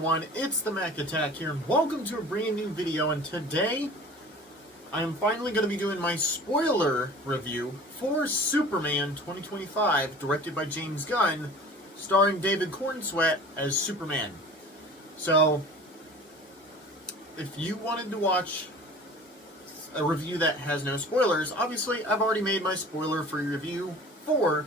everyone, it's the Mac Attack here, and welcome to a brand new video. And today, I am finally going to be doing my spoiler review for Superman 2025, directed by James Gunn, starring David Cornsweet as Superman. So, if you wanted to watch a review that has no spoilers, obviously I've already made my spoiler-free review for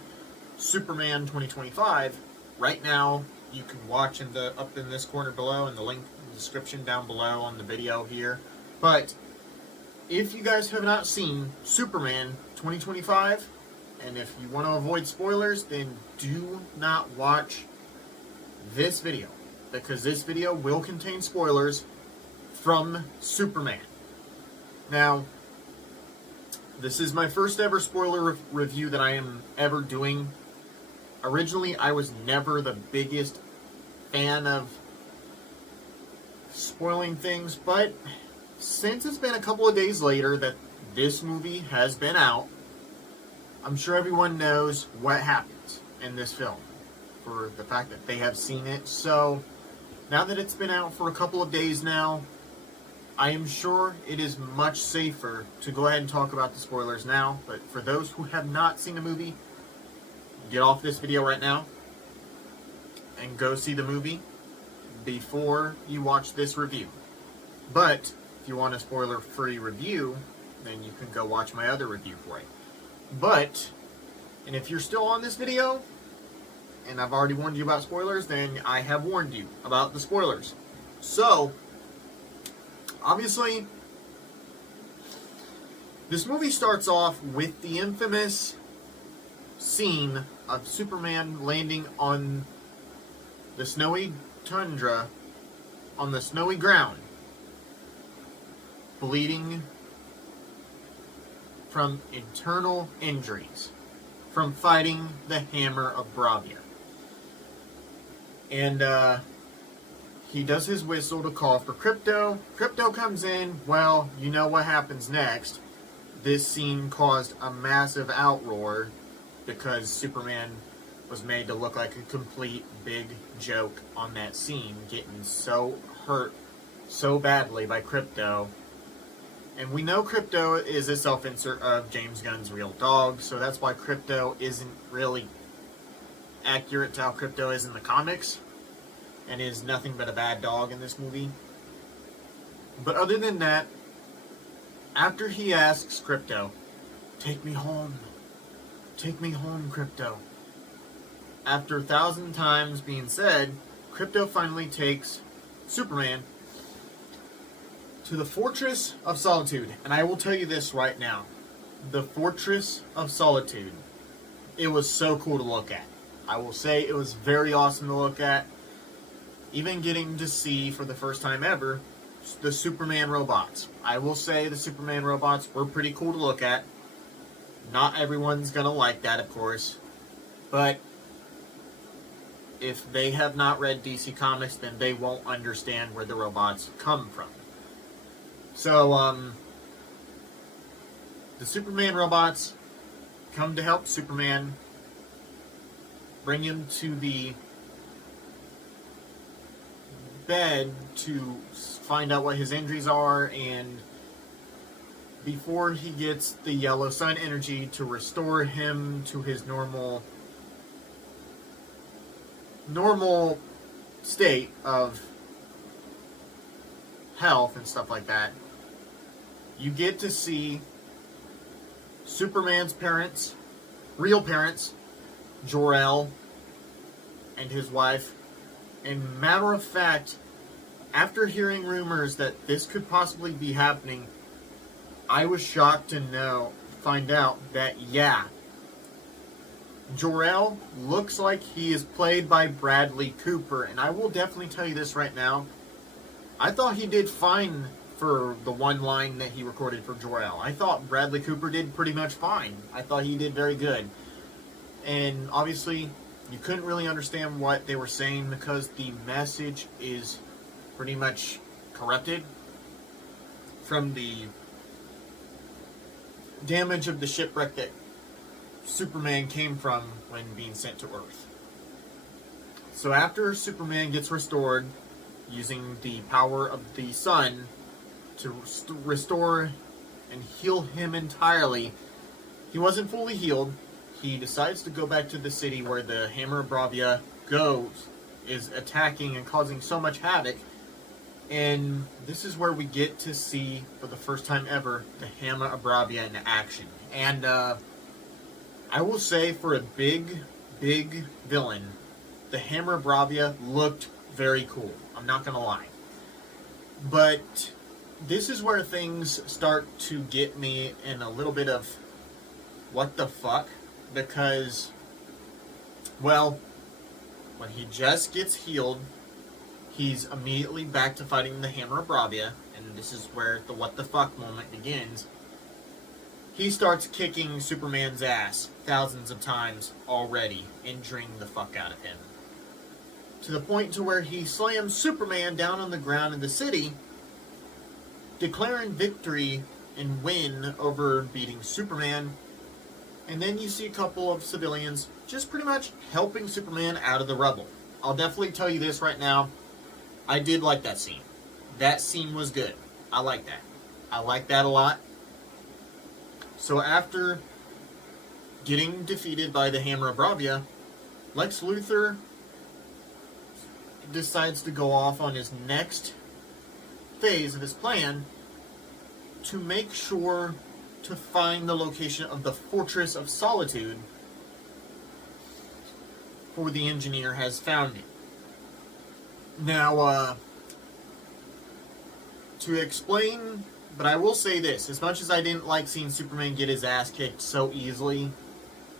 Superman 2025. Right now, you can watch up in this corner below, and the link in the description down below on the video here. But if you guys have not seen Superman 2025, and if you want to avoid spoilers, then do not watch this video, because this video will contain spoilers from Superman. Now, this is my first ever spoiler review that I am ever doing. Originally, I was never the biggest fan of spoiling things, but since it's been a couple of days later that this movie has been out, I'm sure everyone knows what happens in this film, for the fact that they have seen it. So, now that it's been out for a couple of days now, I am sure it is much safer to go ahead and talk about the spoilers now. But for those who have not seen the movie, get off this video right now and go see the movie before you watch this review. But if you want a spoiler-free review, then you can go watch my other review for it. And if you're still on this video, and I've already warned you about spoilers, then I have warned you about the spoilers. So, obviously, this movie starts off with the infamous scene of Superman landing on the snowy tundra, on the snowy ground, bleeding from internal injuries from fighting the Hammer of Bravia. And he does his whistle to call for Krypto. Krypto comes in. Well, you know what happens next. This scene caused a massive outroar because Superman was made to look like a complete big joke on that scene, getting so hurt so badly by Krypto. And we know Krypto is a self-insert of James Gunn's real dog, so that's why Krypto isn't really accurate to how Krypto is in the comics, and is nothing but a bad dog in this movie. But other than that, after he asks Krypto, "Take me home. Take me home, Krypto." After 1,000 times being said, Krypto finally takes Superman to the Fortress of Solitude. And I will tell you this right now. The Fortress of Solitude. It was so cool to look at. I will say it was very awesome to look at. Even getting to see, for the first time ever, the Superman robots. I will say the Superman robots were pretty cool to look at. Not everyone's going to like that, of course. But if they have not read DC Comics, then they won't understand where the robots come from. So, the Superman robots come to help Superman, bring him to the bed to find out what his injuries are, and before he gets the yellow sun energy to restore him to his normal state of health and stuff like that, you get to see Superman's parents, real parents, Jor-El and his wife. And matter of fact, after hearing rumors that this could possibly be happening, I was shocked to find out that, yeah, Jor-El looks like he is played by Bradley Cooper. And I will definitely tell you this right now. I thought he did fine for the one line that he recorded for Jor-El. I thought Bradley Cooper did pretty much fine. I thought he did very good. And obviously, you couldn't really understand what they were saying because the message is pretty much corrupted from the damage of the shipwreck that Superman came from when being sent to Earth. So after Superman gets restored, using the power of the sun to restore and heal him entirely. He wasn't fully healed. He decides to go back to the city where the Hammer of Bravia is attacking and causing so much havoc. And this is where we get to see, for the first time ever, the Hammer of Bravia in action. And I will say, for a big villain, the Hammer of Bravia looked very cool. I'm not going to lie. But this is where things start to get me in a little bit of what the fuck. Because, well, when he just gets healed, he's immediately back to fighting the Hammer of Bravia. And this is where the what the fuck moment begins. He starts kicking Superman's ass thousands of times already, injuring the fuck out of him. To the point to where he slams Superman down on the ground in the city, declaring victory and win over beating Superman. And then you see a couple of civilians just pretty much helping Superman out of the rubble. I'll definitely tell you this right now. I did like that scene. That scene was good. I like that. I like that a lot. So after getting defeated by the Hammer of Bravia, Lex Luthor decides to go off on his next phase of his plan to make sure to find the location of the Fortress of Solitude, for the engineer has found it. Now, to explain, but I will say this, as much as I didn't like seeing Superman get his ass kicked so easily,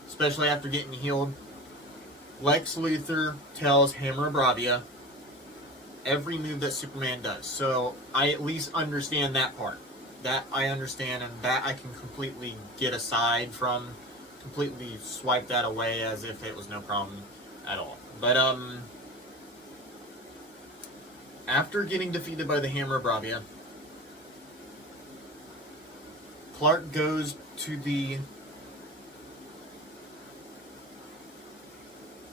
especially after getting healed, Lex Luthor tells Hammer of Bravia every move that Superman does. So I at least understand that part. That I understand, and that I can completely get aside from, completely swipe that away as if it was no problem at all. But, after getting defeated by the Hammer of Bravia, Clark goes to the,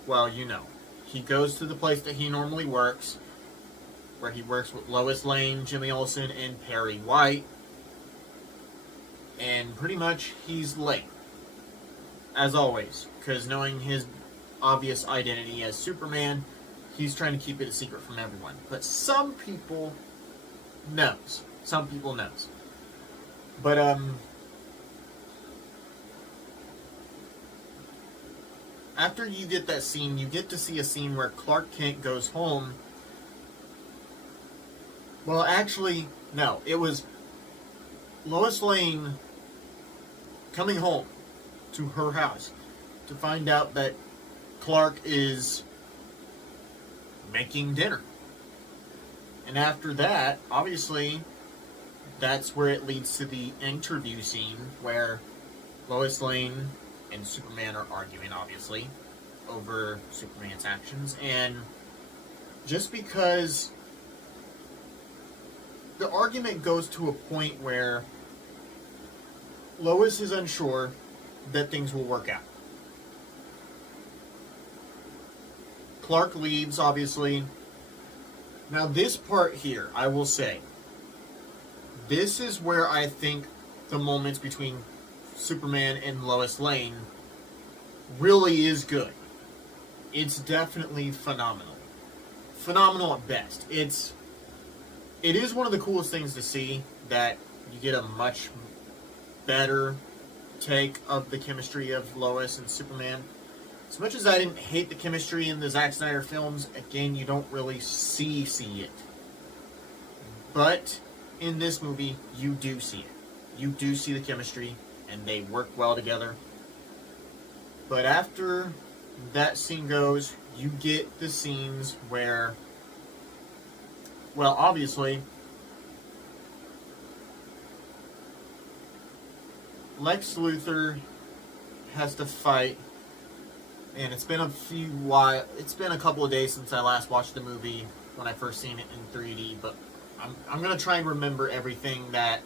well, you know, he goes to the place that he normally works, where he works with Lois Lane, Jimmy Olsen, and Perry White. And pretty much he's late, as always, because knowing his obvious identity as Superman, he's trying to keep it a secret from everyone. But some people knows. Some people knows. But, after you get that scene, you get to see a scene where Clark Kent goes home. Well, actually, no. It was Lois Lane coming home to her house to find out that Clark is making dinner. And after that, obviously, that's where it leads to the interview scene where Lois Lane and Superman are arguing, obviously, over Superman's actions. And just because the argument goes to a point where Lois is unsure that things will work out. Clark leaves, obviously. Now, this part here, I will say, this is where I think the moments between Superman and Lois Lane really is good. It's definitely phenomenal. Phenomenal at best. It is one of the coolest things to see, that you get a much better take of the chemistry of Lois and Superman. As much as I didn't hate the chemistry in the Zack Snyder films, again, you don't really see it. But in this movie, you do see it. You do see the chemistry, and they work well together. But after that scene goes, you get the scenes where, well, obviously, Lex Luthor has to fight, and it's been a couple of days since I last watched the movie when I first seen it in 3D, but I'm gonna try and remember everything that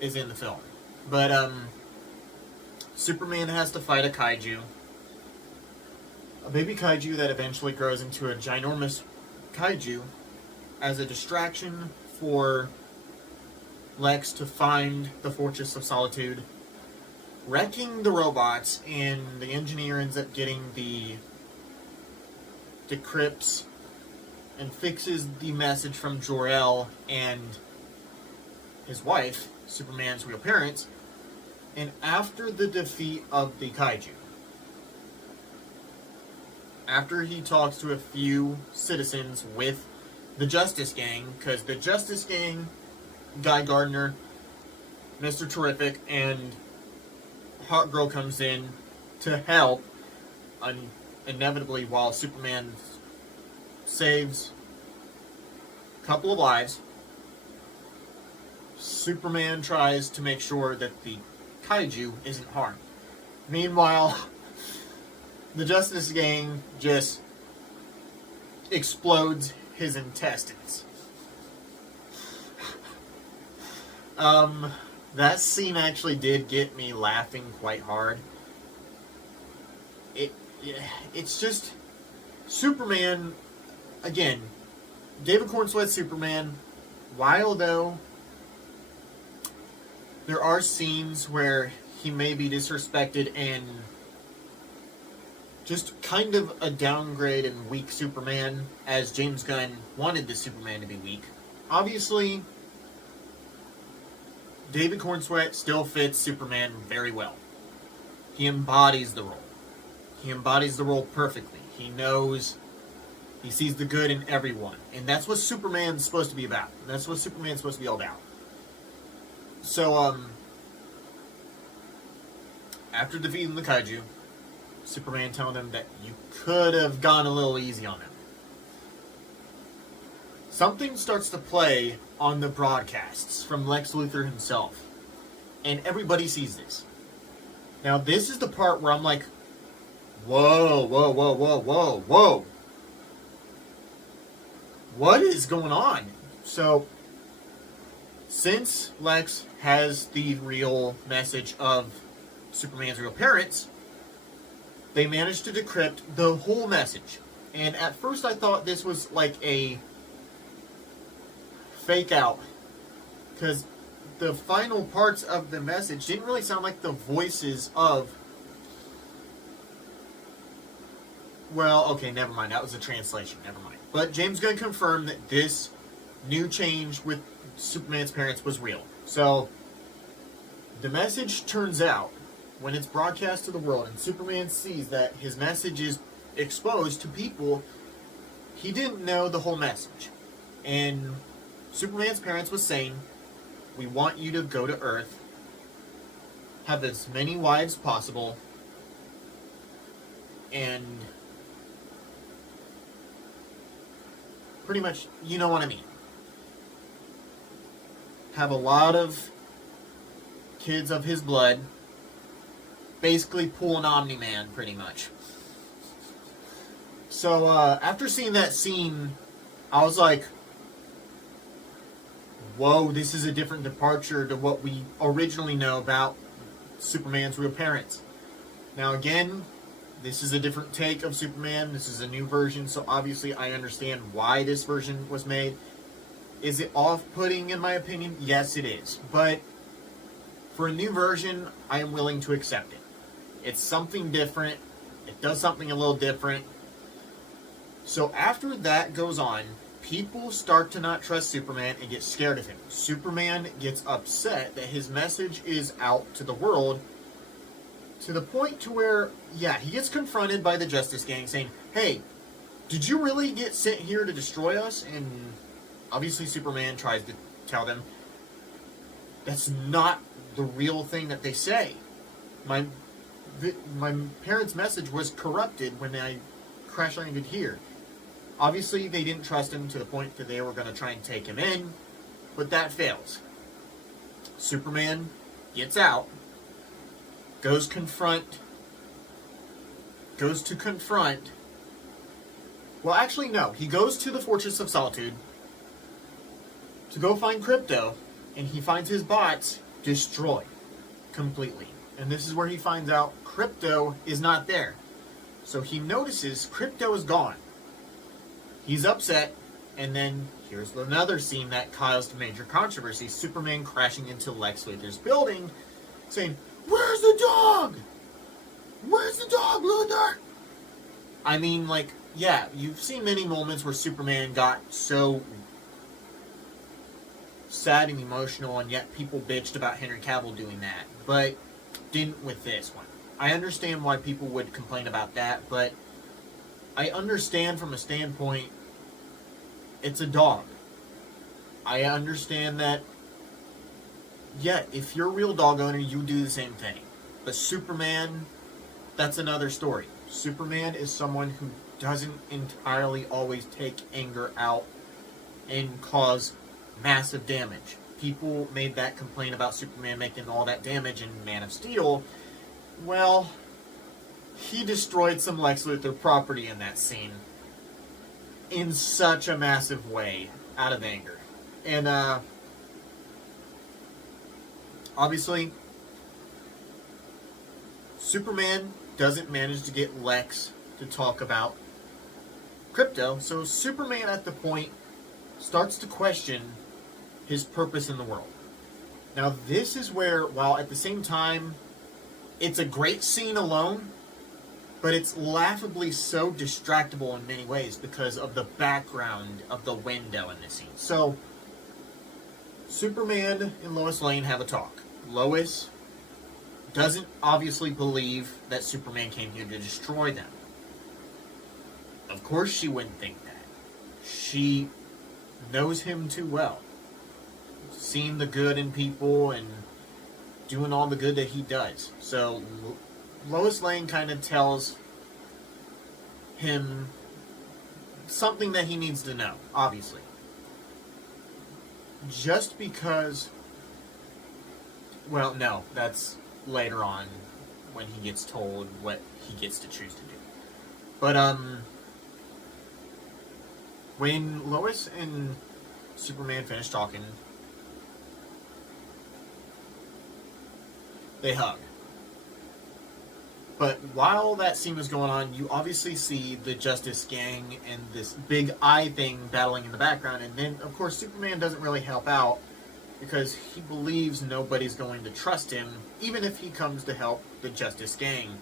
is in the film. But Superman has to fight a kaiju, a baby kaiju that eventually grows into a ginormous kaiju, as a distraction for Lex to find the Fortress of Solitude, wrecking the robots, and the engineer ends up getting the decrypts and fixes the message from Jor-El and his wife, Superman's real parents, and after the defeat of the kaiju, after he talks to a few citizens with the Justice Gang, because the Justice Gang, Guy Gardner, Mr. Terrific, and Hot Girl comes in to help, inevitably, while Superman saves a couple of lives. Superman tries to make sure that the kaiju isn't harmed. Meanwhile, the Justice Gang just explodes his intestines. That scene actually did get me laughing quite hard. It's just Superman, again, David Cornsweet's Superman, while though there are scenes where he may be disrespected and just kind of a downgrade and weak Superman, as James Gunn wanted the Superman to be weak. Obviously, David Cornsweet still fits Superman very well. He embodies the role. He embodies the role perfectly. He knows, he sees the good in everyone. And that's what Superman's supposed to be about. That's what Superman's supposed to be all about. So, after defeating the kaiju, Superman telling them that you could have gone a little easy on him. Something starts to play on the broadcasts from Lex Luthor himself. And everybody sees this. Now, this is the part where I'm like, whoa, whoa, whoa, whoa, whoa, whoa. What is going on? So, since Lex has the real message of Superman's real parents, they managed to decrypt the whole message. And at first I thought this was like a fake out, because the final parts of the message didn't really sound like the voices of, well, okay, never mind, that was a translation, never mind. But James Gunn confirmed that this new change with Superman's parents was real. So the message turns out, when it's broadcast to the world and Superman sees that his message is exposed to people, he didn't know the whole message. And Superman's parents was saying, we want you to go to Earth, have as many wives possible, and pretty much, you know what I mean. Have a lot of kids of his blood, basically pull an Omni-Man, pretty much. So, after seeing that scene, I was like, whoa, this is a different departure to what we originally know about Superman's real parents. Now again, this is a different take of Superman. This is a new version, so obviously I understand why this version was made. Is it off-putting in my opinion? Yes, it is. But for a new version, I am willing to accept it. It's something different. It does something a little different. So after that goes on, people start to not trust Superman and get scared of him. Superman gets upset that his message is out to the world, to the point to where, yeah, he gets confronted by the Justice Gang saying, hey, did you really get sent here to destroy us? And obviously Superman tries to tell them, that's not the real thing that they say. My parents' message was corrupted when I crash landed here. Obviously, they didn't trust him to the point that they were going to try and take him in, but that fails. Superman gets out, goes to confront, well, actually, no, he goes to the Fortress of Solitude to go find Krypto, and he finds his bots destroyed completely. And this is where he finds out Krypto is not there. So he notices Krypto is gone. He's upset. And then here's another scene that caused major controversy. Superman crashing into Lex Luthor's building, saying, "Where's the dog? Where's the dog, Luthor?" I mean, like, yeah, you've seen many moments where Superman got so sad and emotional, and yet people bitched about Henry Cavill doing that, but didn't with this one. I understand why people would complain about that, but I understand from a standpoint, it's a dog. I understand that, yeah, if you're a real dog owner, you do the same thing. But Superman, that's another story. Superman is someone who doesn't entirely always take anger out and cause massive damage. People made that complaint about Superman making all that damage in Man of Steel. Well, he destroyed some Lex Luthor property in that scene in such a massive way out of anger. And obviously, Superman doesn't manage to get Lex to talk about Krypto, so Superman at the point starts to question his purpose in the world. Now this is where, while at the same time it's a great scene alone, but it's laughably so distractible in many ways because of the background of the window in this scene. So Superman and Lois Lane have a talk. Lois doesn't obviously believe that Superman came here to destroy them. Of course she wouldn't think that. She knows him too well. Seeing the good in people and doing all the good that he does. So Lois Lane kind of tells him something that he needs to know, obviously. Just because... Well, no, that's later on when he gets told what he gets to choose to do. But, when Lois and Superman finish talking, they hug. But while that scene was going on, you obviously see the Justice Gang and this big eye thing battling in the background. And then, of course, Superman doesn't really help out because he believes nobody's going to trust him, even if he comes to help the Justice Gang.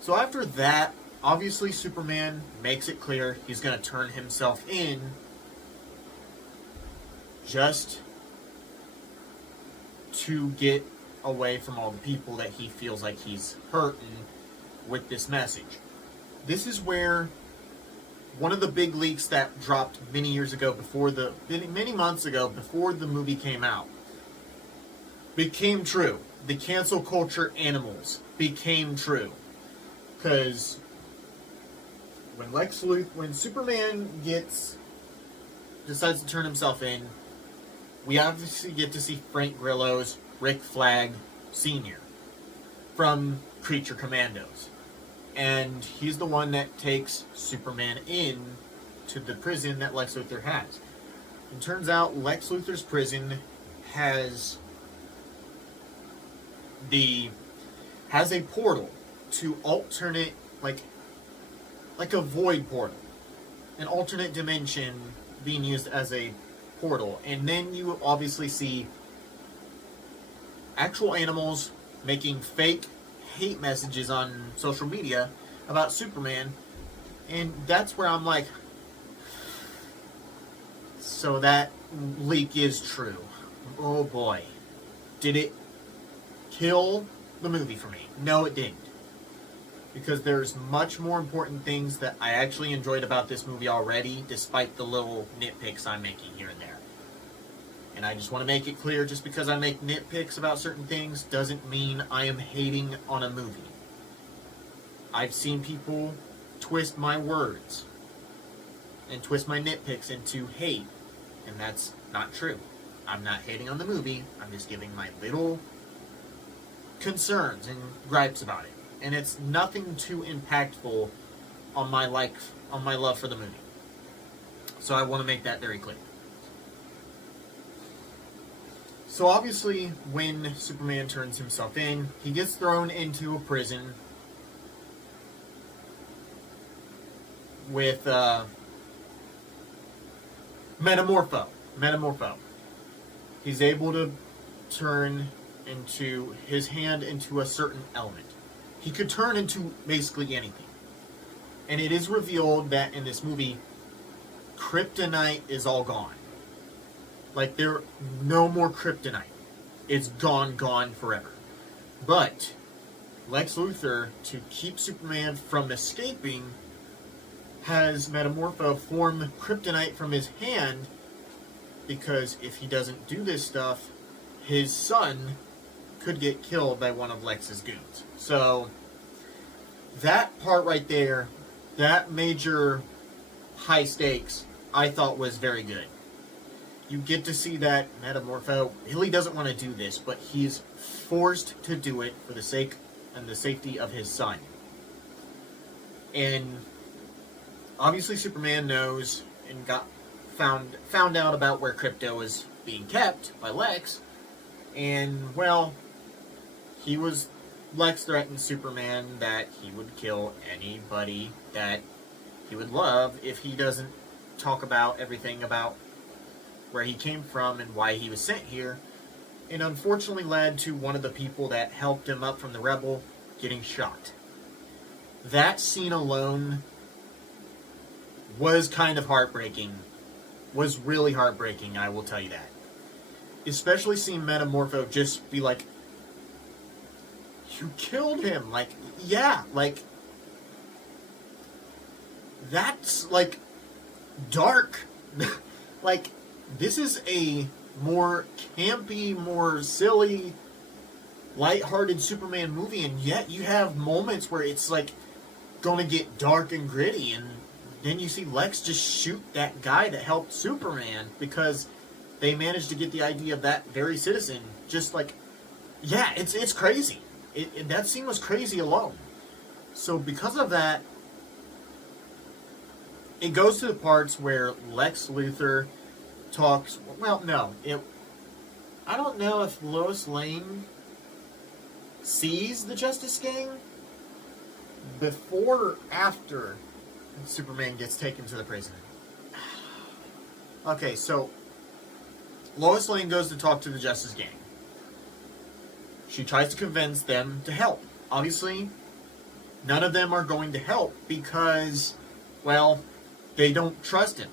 So after that, obviously Superman makes it clear he's going to turn himself in just to get away from all the people that he feels like he's hurting with this message. This is where one of the big leaks that dropped many months ago before the movie came out became true. The cancel culture animals became true. Because when Superman decides to turn himself in, we obviously get to see Frank Grillo's Rick Flag Sr. from Creature Commandos. And he's the one that takes Superman in to the prison that Lex Luthor has. It turns out Lex Luthor's prison has a portal to alternate, like a void portal. An alternate dimension being used as a portal. And then you obviously see actual animals making fake hate messages on social media about Superman, and that's where I'm like, so that leak is true. Oh boy. Did it kill the movie for me? No, it didn't. Because there's much more important things that I actually enjoyed about this movie already, despite the little nitpicks I'm making here and there. And I just want to make it clear, just because I make nitpicks about certain things doesn't mean I am hating on a movie. I've seen people twist my words and twist my nitpicks into hate, and that's not true. I'm not hating on the movie, I'm just giving my little concerns and gripes about it. And it's nothing too impactful on my love for the movie. So I want to make that very clear. So obviously, when Superman turns himself in, he gets thrown into a prison with Metamorpho. He's able to turn into his hand into a certain element. He could turn into basically anything. And it is revealed that in this movie, kryptonite is all gone. Like, there no more kryptonite. It's gone forever. But Lex Luthor, to keep Superman from escaping, has Metamorpho form kryptonite from his hand, because if he doesn't do this stuff, his son could get killed by one of Lex's goons. So, that part right there, that major high stakes, I thought was very good. You get to see that Metamorpho really doesn't want to do this, but he's forced to do it for the sake and the safety of his son. And obviously Superman knows and found out about where Krypto is being kept by Lex, and well, Lex threatened Superman that he would kill anybody that he would love if he doesn't talk about everything about where he came from and why he was sent here, and unfortunately led to one of the people that helped him up from the rebel getting shot. That scene alone was kind of heartbreaking. Was really heartbreaking, I will tell you that. Especially seeing Metamorpho just be like, you killed him. Like, yeah, like, that's, like, dark. Like, this is a more campy, more silly, lighthearted Superman movie, and yet you have moments where it's, like, gonna get dark and gritty, and then you see Lex just shoot that guy that helped Superman because they managed to get the idea of that very citizen. Just like, yeah, it's crazy. That scene was crazy alone. So because of that, it goes to the parts where Lex Luthor talks. Well, no, I don't know if Lois Lane sees the Justice Gang before or after Superman gets taken to the prison. Okay, so Lois Lane goes to talk to the Justice Gang. She tries to convince them to help. Obviously, none of them are going to help because, well, they don't trust him.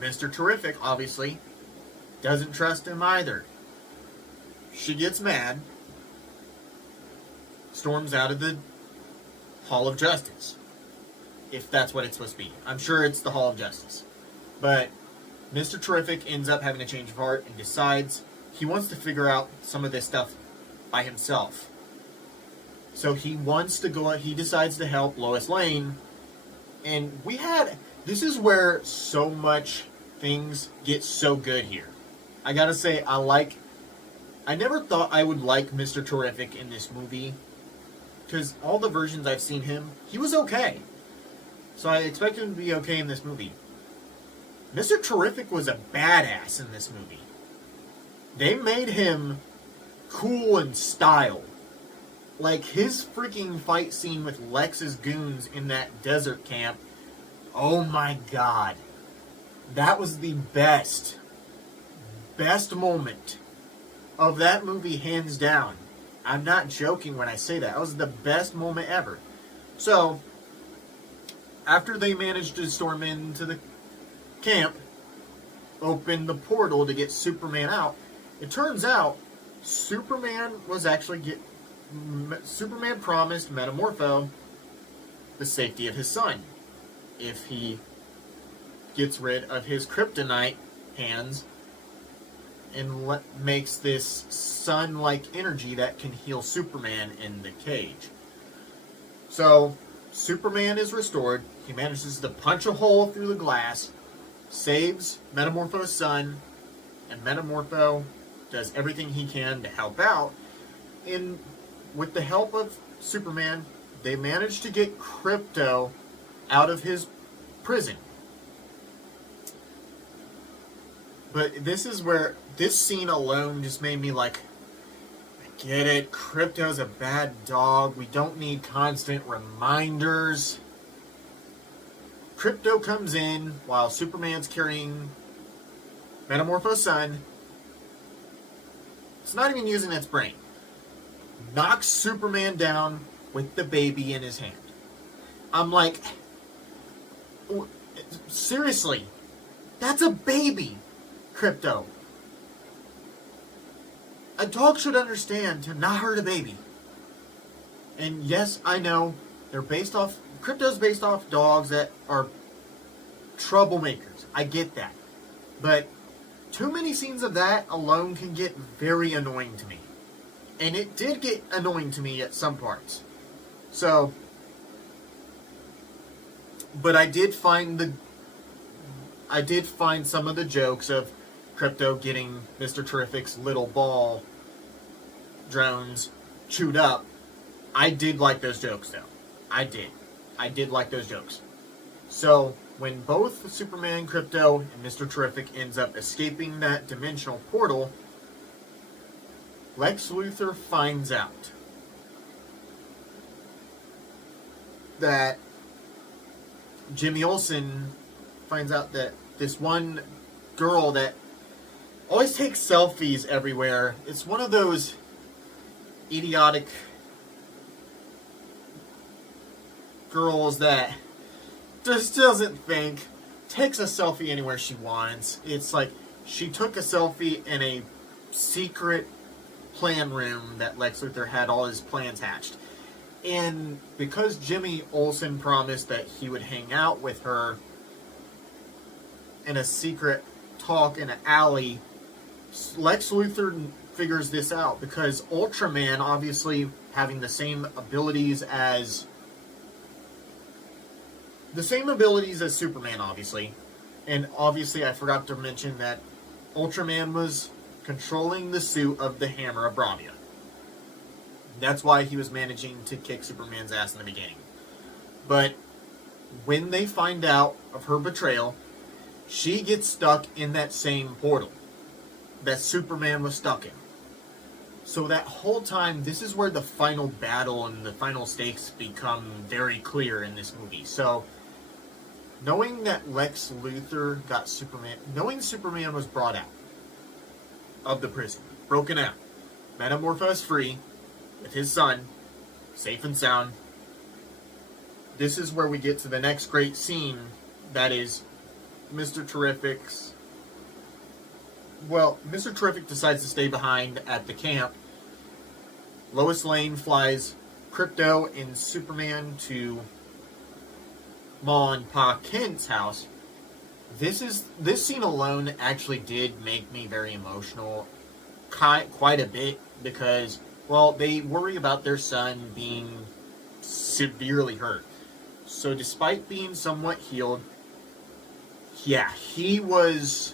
Mr. Terrific, obviously, doesn't trust him either. She gets mad, storms out of the Hall of Justice. If that's what it's supposed to be. I'm sure it's the Hall of Justice. But Mr. Terrific ends up having a change of heart and decides he wants to figure out some of this stuff by himself. So he decides to help Lois Lane. And this is where so much things get so good here. I gotta say, I never thought I would like Mr. Terrific in this movie. Because all the versions I've seen him, he was okay. So I expected him to be okay in this movie. Mr. Terrific was a badass in this movie. They made him cool and style. Like, his freaking fight scene with Lex's goons in that desert camp. Oh my god. That was the best moment of that movie, hands down. I'm not joking when I say that. That was the best moment ever. So, after they managed to storm into the camp, open the portal to get Superman out, it turns out Superman promised Metamorpho the safety of his son if he gets rid of his kryptonite hands and makes this sun-like energy that can heal Superman in the cage. So Superman is restored. He manages to punch a hole through the glass, saves Metamorpho's son, and Metamorpho does everything he can to help out. And with the help of Superman, they manage to get Krypto out of his prison. But this is where this scene alone just made me like, I get it, Krypto's a bad dog. We don't need constant reminders. Crypto comes in while Superman's carrying Metamorpho's son. It's not even using its brain. Knocks Superman down with the baby in his hand. I'm like, seriously, that's a baby, Crypto. A dog should understand to not hurt a baby. And yes, I know, Crypto's based off dogs that are troublemakers. I get that. But too many scenes of that alone can get very annoying to me. And it did get annoying to me at some parts. So, but I did find some of the jokes of Crypto getting Mr. Terrific's little ball drones chewed up. I did like those jokes, though. I did like those jokes. So, when both Superman, Crypto, and Mr. Terrific ends up escaping that dimensional portal, Lex Luthor finds out that Jimmy Olsen finds out that this one girl that always takes selfies everywhere, it's one of those idiotic girls that just doesn't think, takes a selfie anywhere she wants. It's like she took a selfie in a secret plan room that Lex Luthor had all his plans hatched. And because Jimmy Olsen promised that he would hang out with her in a secret talk in an alley, Lex Luthor figures this out because Ultraman, obviously having the same abilities as Superman, obviously. And obviously I forgot to mention that Ultraman was controlling the suit of the Hammer of Bravia. That's why he was managing to kick Superman's ass in the beginning. But when they find out of her betrayal, she gets stuck in that same portal that Superman was stuck in. So that whole time, this is where the final battle and the final stakes become very clear in this movie. So, knowing that Lex Luthor got Superman, knowing Superman was brought out of the prison, broken out, Metamorphosed free, with his son, safe and sound. This is where we get to the next great scene, that is Mr. Terrific's... Well, Mr. Terrific decides to stay behind at the camp. Lois Lane flies Crypto and Superman to Ma and Pa Kent's house. This scene alone actually did make me very emotional quite a bit because, well, they worry about their son being severely hurt. So despite being somewhat healed, yeah, he was...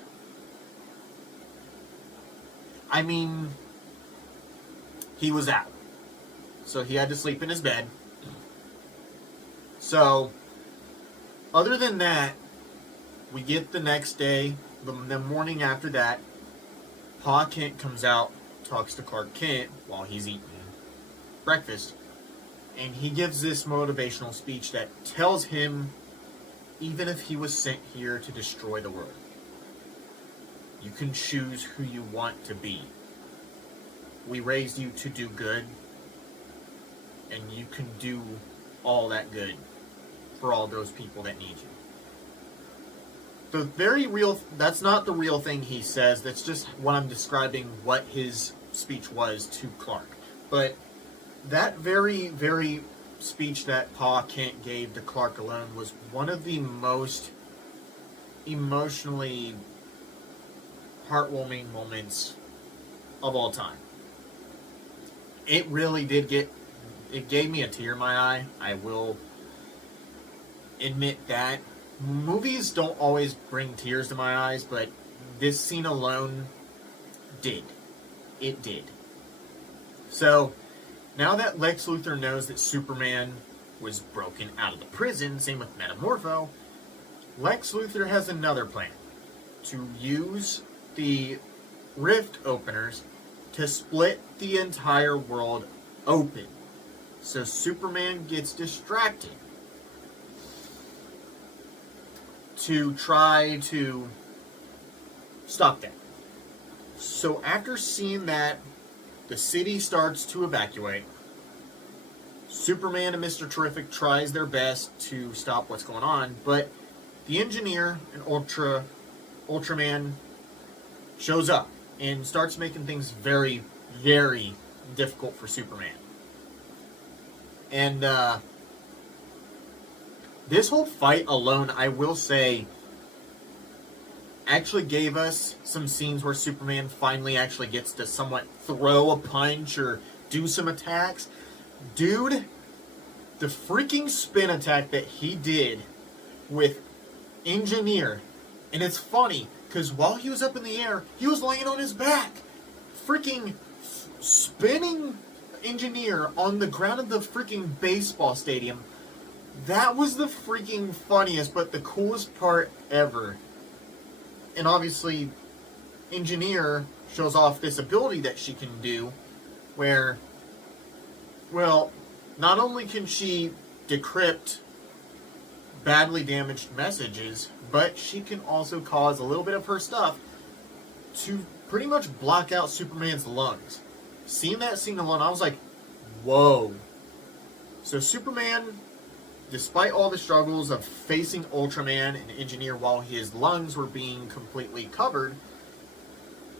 he was out. So he had to sleep in his bed. So, other than that, we get the next day, the morning after that, Pa Kent comes out, talks to Clark Kent while he's eating breakfast, and he gives this motivational speech that tells him, even if he was sent here to destroy the world, you can choose who you want to be. We raised you to do good, and you can do all that good for all those people that need you. The very real, that's not the real thing he says, that's just what I'm describing what his speech was to Clark. But that very, very speech that Pa Kent gave to Clark alone was one of the most emotionally heartwarming moments of all time. It really did it gave me a tear in my eye. I will admit that. Movies don't always bring tears to my eyes, but this scene alone did. It did. So, now that Lex Luthor knows that Superman was broken out of the prison, same with Metamorpho, Lex Luthor has another plan. To use the rift openers to split the entire world open. So Superman gets distracted. to try to stop that. So after seeing that, the city starts to evacuate. Superman and Mr. Terrific tries their best to stop what's going on, but the engineer and Ultraman shows up and starts making things very, very difficult for Superman. And this whole fight alone, I will say, actually gave us some scenes where Superman finally actually gets to somewhat throw a punch or do some attacks. Dude, the freaking spin attack that he did with Engineer, and it's funny, because while he was up in the air, he was laying on his back, freaking spinning Engineer on the ground of the freaking baseball stadium. That was the freaking funniest, but the coolest part ever. And obviously, Engineer shows off this ability that she can do, where, well, not only can she decrypt badly damaged messages, but she can also cause a little bit of her stuff to pretty much block out Superman's lungs. Seeing that scene alone, I was like, whoa. So Superman, despite all the struggles of facing Ultraman and Engineer while his lungs were being completely covered,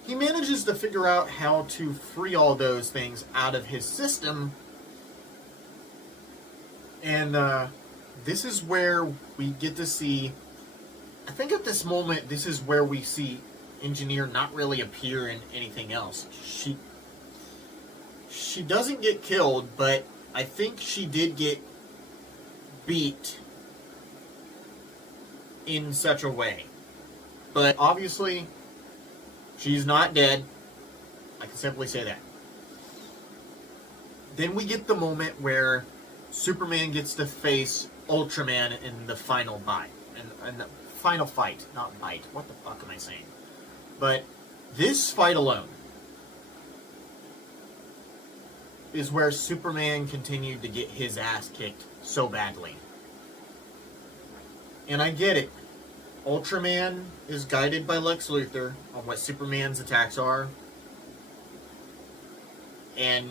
he manages to figure out how to free all those things out of his system. And this is where we get to see, I think at this moment, this is where we see Engineer not really appear in anything else. She doesn't get killed, but I think she did get beat in such a way. But obviously, she's not dead. I can simply say that. Then we get the moment where Superman gets to face Ultraman in the final fight. And the final fight, not bite. What the fuck am I saying? But this fight alone is where Superman continued to get his ass kicked so badly. And I get it. Ultraman is guided by Lex Luthor on what Superman's attacks are. And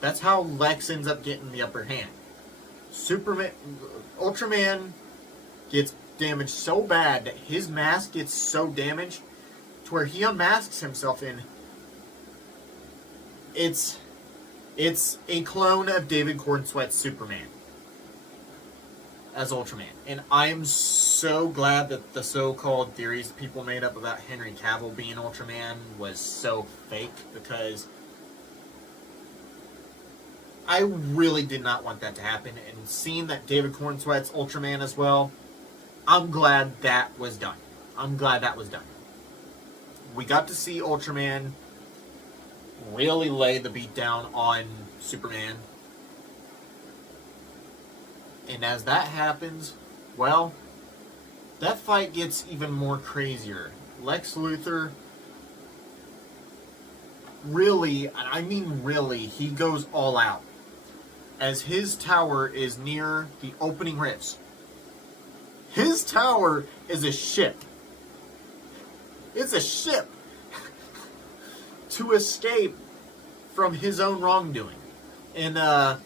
that's how Lex ends up getting the upper hand. Ultraman gets damaged so bad that his mask gets so damaged to where he unmasks himself in. It's a clone of David Cornsweet's Superman as Ultraman. And I am so glad that the so-called theories people made up about Henry Cavill being Ultraman was so fake, because I really did not want that to happen. And seeing that David Cornsweet's Ultraman as well, I'm glad that was done. I'm glad that was done. We got to see Ultraman really lay the beat down on Superman. And as that happens, well, that fight gets even more crazier. Lex Luthor really, I mean really, he goes all out. As his tower is near the opening rifts. His tower is a ship. It's a ship to escape from his own wrongdoing. And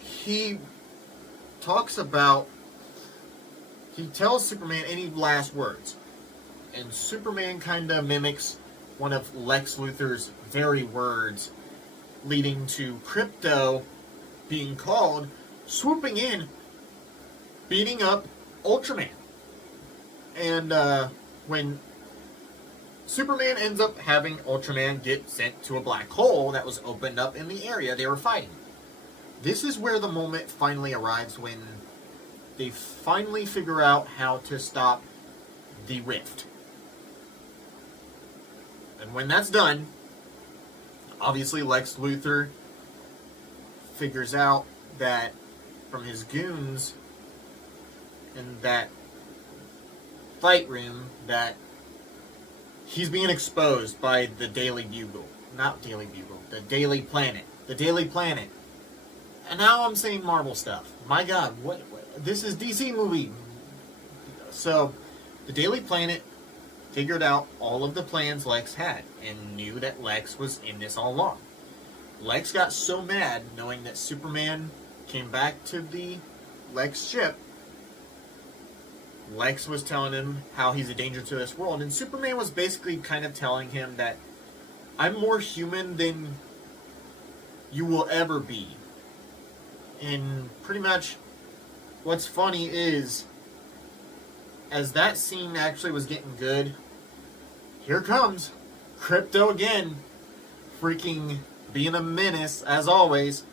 he talks about, he tells Superman any last words. And Superman kind of mimics one of Lex Luthor's very words, leading to Crypto being called, swooping in, beating up Ultraman. And when Superman ends up having Ultraman get sent to a black hole that was opened up in the area they were fighting. This is where the moment finally arrives, when they finally figure out how to stop the rift. And when that's done, obviously Lex Luthor figures out that from his goons in that fight room that he's being exposed by the Daily Bugle. Not Daily Bugle. The Daily Planet. The Daily Planet. And now I'm saying Marvel stuff. My God, what this is DC movie. So, the Daily Planet figured out all of the plans Lex had and knew that Lex was in this all along. Lex got so mad knowing that Superman came back to the Lex ship. Lex was telling him how he's a danger to this world, and Superman was basically kind of telling him that I'm more human than you will ever be. And pretty much what's funny is, as that scene actually was getting good, here comes Krypto again, freaking being a menace as always.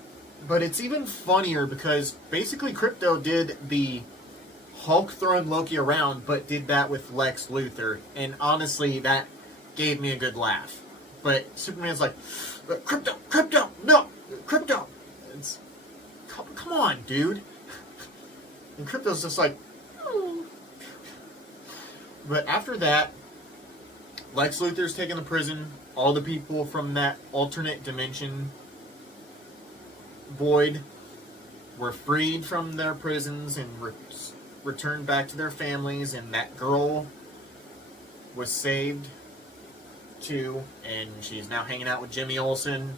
But it's even funnier because basically Krypto did the Hulk throwing Loki around, but did that with Lex Luthor, and honestly that gave me a good laugh. But Superman's like, Krypto, no, Krypto. It's, come on, dude. And Krypto's just like, oh. But after that, Lex Luthor's taken to prison. All the people from that alternate dimension void were freed from their prisons and returned back to their families, and that girl was saved too, and she's now hanging out with Jimmy Olsen.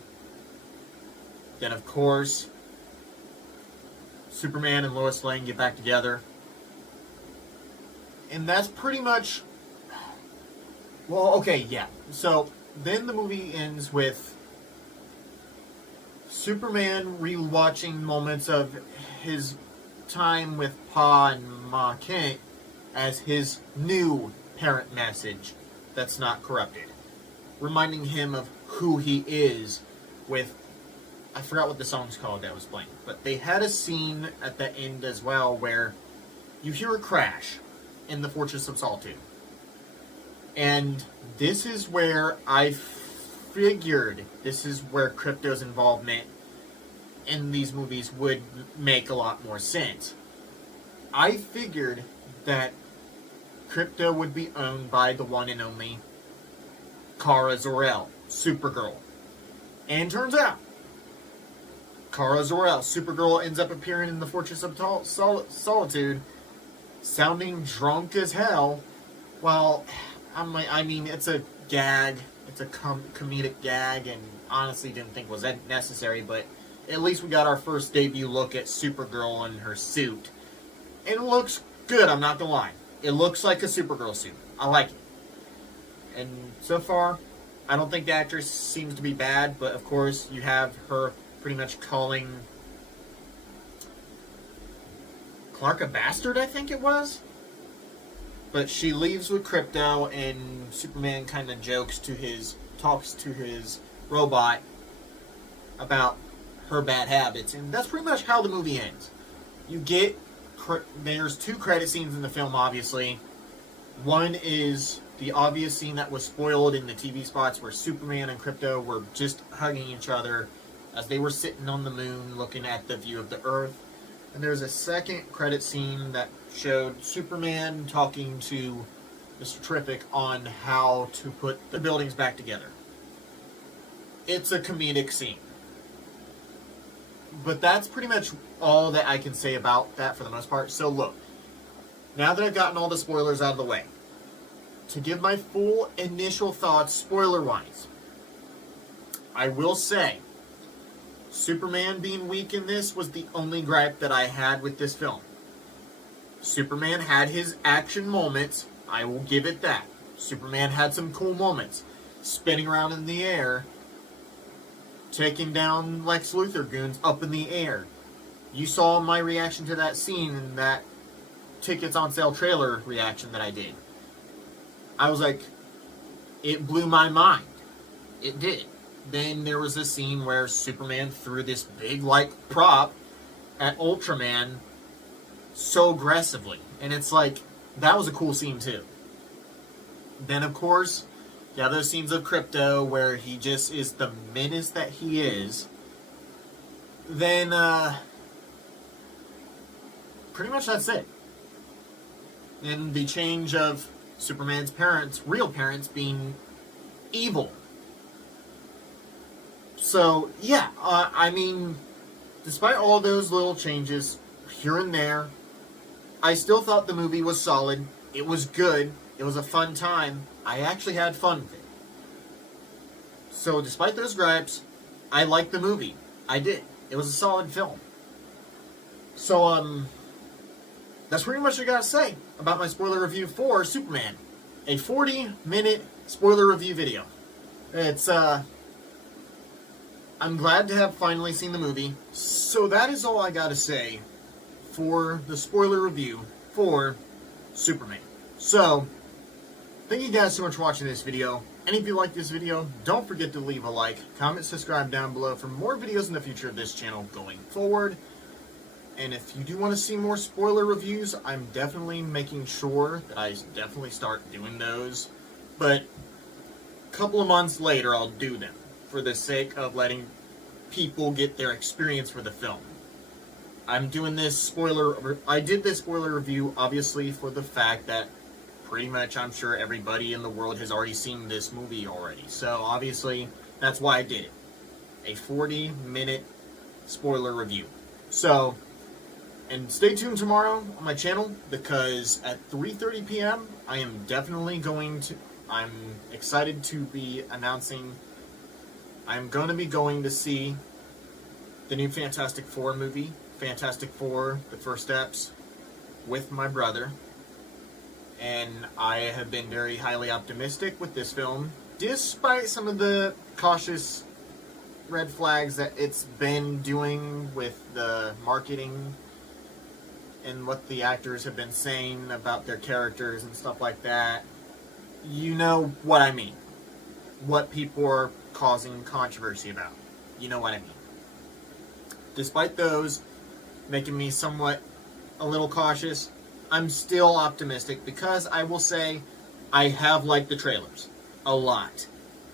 Then, of course, Superman and Lois Lane get back together. And that's pretty much... Well, okay, yeah. So, then the movie ends with Superman rewatching moments of his time with Pa and Ma Kent as his new parent message that's not corrupted. Reminding him of who he is with... I forgot what the song's called that was playing. But they had a scene at the end as well where you hear a crash in the Fortress of Solitude. And this is where I figured this is where Krypto's involvement in these movies would make a lot more sense. I figured that Krypto would be owned by the one and only Kara Zor-El, Supergirl. And turns out, Kara Zor-El, Supergirl, ends up appearing in the Fortress of Solitude, sounding drunk as hell. Well, I mean, it's a gag. It's a comedic gag, and honestly didn't think was that necessary, but at least we got our first debut look at Supergirl in her suit. And it looks good, I'm not gonna lie. It looks like a Supergirl suit. I like it. And so far, I don't think the actress seems to be bad, but of course, you have her pretty much calling Clark a bastard, I think it was. But she leaves with Krypto, and Superman kind of talks to his robot about her bad habits, and that's pretty much how the movie ends. There's two credit scenes in the film, obviously. One is the obvious scene that was spoiled in the TV spots where Superman and Krypto were just hugging each other as they were sitting on the moon looking at the view of the Earth. And there's a second credit scene that showed Superman talking to Mr. Terrific on how to put the buildings back together. It's a comedic scene. But that's pretty much all that I can say about that for the most part. So look, now that I've gotten all the spoilers out of the way, to give my full initial thoughts spoiler-wise, I will say Superman being weak in this was the only gripe that I had with this film. Superman had his action moments, I will give it that. Superman had some cool moments. Spinning around in the air, taking down Lex Luthor goons up in the air. You saw my reaction to that scene in that tickets on sale trailer reaction that I did. I was like, it blew my mind. It did. Then there was a scene where Superman threw this big, prop at Ultraman so aggressively. And it's like, that was a cool scene too. Then, of course, you have those scenes of Krypto where he just is the menace that he is. Then, pretty much that's it. And the change of Superman's parents, real parents, being evil. So, yeah, I mean, despite all those little changes here and there, I still thought the movie was solid. It was good. It was a fun time. I actually had fun with it. So despite those gripes, I liked the movie. I did. It was a solid film. So, that's pretty much what I gotta say about my spoiler review for Superman. A 40-minute spoiler review video. It's, I'm glad to have finally seen the movie. So that is all I gotta say for the spoiler review for Superman. So, thank you guys so much for watching this video. And if you like this video, don't forget to leave a like, comment, subscribe down below for more videos in the future of this channel going forward. And if you do want to see more spoiler reviews, I'm definitely making sure that I definitely start doing those. But a couple of months later, I'll do them for the sake of letting people get their experience for the film. I'm doing this I did this spoiler review obviously for the fact that pretty much I'm sure everybody in the world has already seen this movie already. So obviously, that's why I did it. A 40-minute spoiler review. So, and stay tuned tomorrow on my channel because at 3:30 p.m. I'm excited to be announcing I'm going to be going to see the new Fantastic Four movie, Fantastic Four: The First Steps, with my brother. And I have been very highly optimistic with this film, despite some of the cautious red flags that it's been doing with the marketing and what the actors have been saying about their characters and stuff like that. You know what I mean. What people are causing controversy about. You know what I mean. Despite those making me somewhat a little cautious, I'm still optimistic because I will say I have liked the trailers a lot.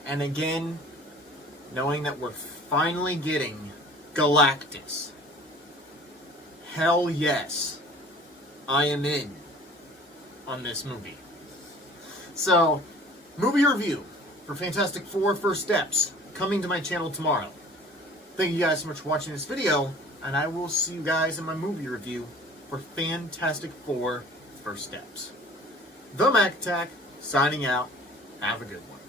And again, knowing that we're finally getting Galactus. Hell yes. I am in on this movie. So, movie review for Fantastic Four: First Steps coming to my channel tomorrow. Thank you guys so much for watching this video, and I will see you guys in my movie review for Fantastic Four: First Steps. The Mac Attack, signing out. Have a good one.